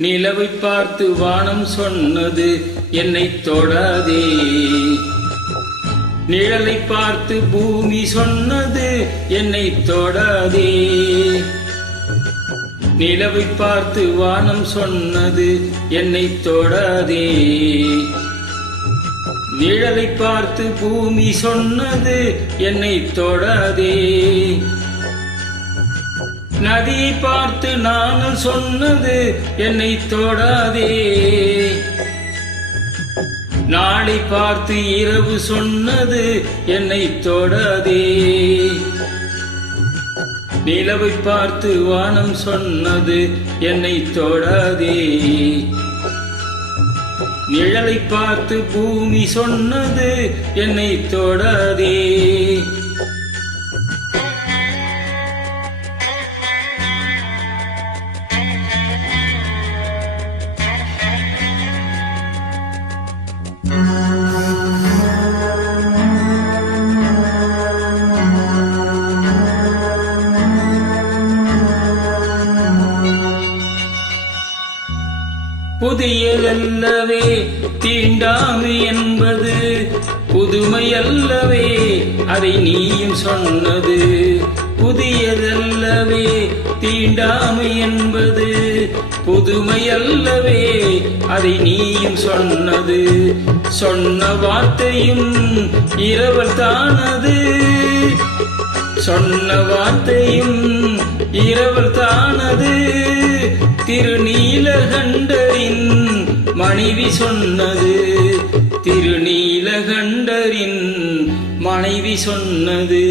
நிலவை பார்த்து வானம் சொன்னது என்னை தொடாதே. நிழலை பார்த்து பூமி சொன்னது என்னை தொடாதே. நிலவை பார்த்து வானம் சொன்னது என்னை தொடாதே. நிழலை பார்த்து பூமி சொன்னது என்னை தொடாதே. நதியை பார்த்து நானும் சொன்னது என்னை தொடாதே. நாளை பார்த்து இரவு சொன்னது என்னை தொடாதே. நிலவை பார்த்து வானம் சொன்னது என்னை தொடாதே. நிழலை பார்த்து பூமி சொன்னது என்னை தொடாதே. புதியதல்லவே தீண்டாமை என்பது, புதுமையல்லவே அதை நீயும் சொன்னது. புதியதல்லவே தீண்டாமை என்பது, புதுமையல்லவே அதை நீயும் சொன்னது. சொன்ன வார்த்தையும் இரவல் தானது. சொன்ன வார்த்தையும் இரவல் தானது. திருநீலகண்டரின் மனைவி சொன்னது. திருநீலகண்டரின் மனைவி சொன்னது.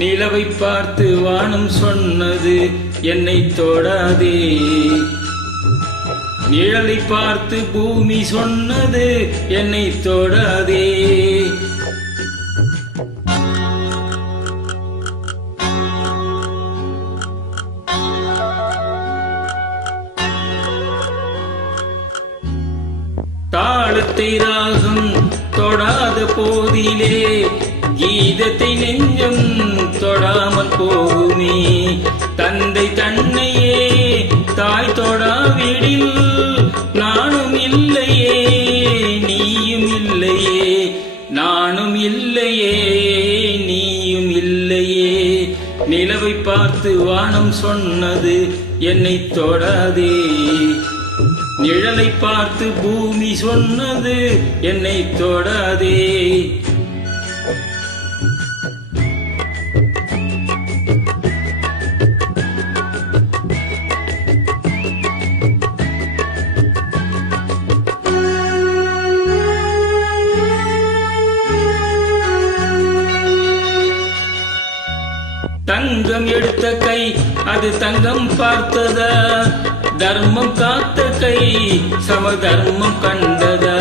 நிலவை பார்த்து வானம் சொன்னது என்னை தொடாதே. நிழலை பார்த்து பூமி சொன்னது என்னை தொடாதே. தாளத்தை ராகம் தொடாத போதிலே கீதத்தை நெஞ்சம் தொடாமல் போகுமே. தந்தை தன்னையே தாய் தொடாவிடில் நானும் இல்லையே, நீயும் இல்லையே. நானும் இல்லையே, நீயும் இல்லையே. நிலவை பார்த்து வானம் சொன்னது என்னை தொடாதே. நிழலை பார்த்து பூமி சொன்னது என்னை தொடாதே. தங்கம் எடுத்த கை அது தங்கம் பார்த்ததா? தர்மம் காத்த கை சமதர்மம் கண்டதா?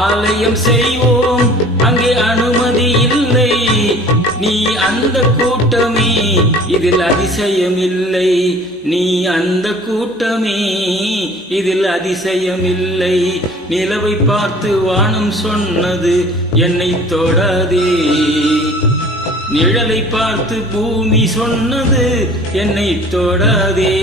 ஆலயம் செய்வோம் அங்கே அனுமதி இல்லை. நீ அந்த கூட்டமே இதில் அதிசயமில்லை. நீ அந்த கூட்டமே இதில் அதிசயமில்லை. நிலவை பார்த்து வானம் சொன்னது என்னை தொடாதே. நிழலை பார்த்து பூமி சொன்னது என்னை தொடாதே.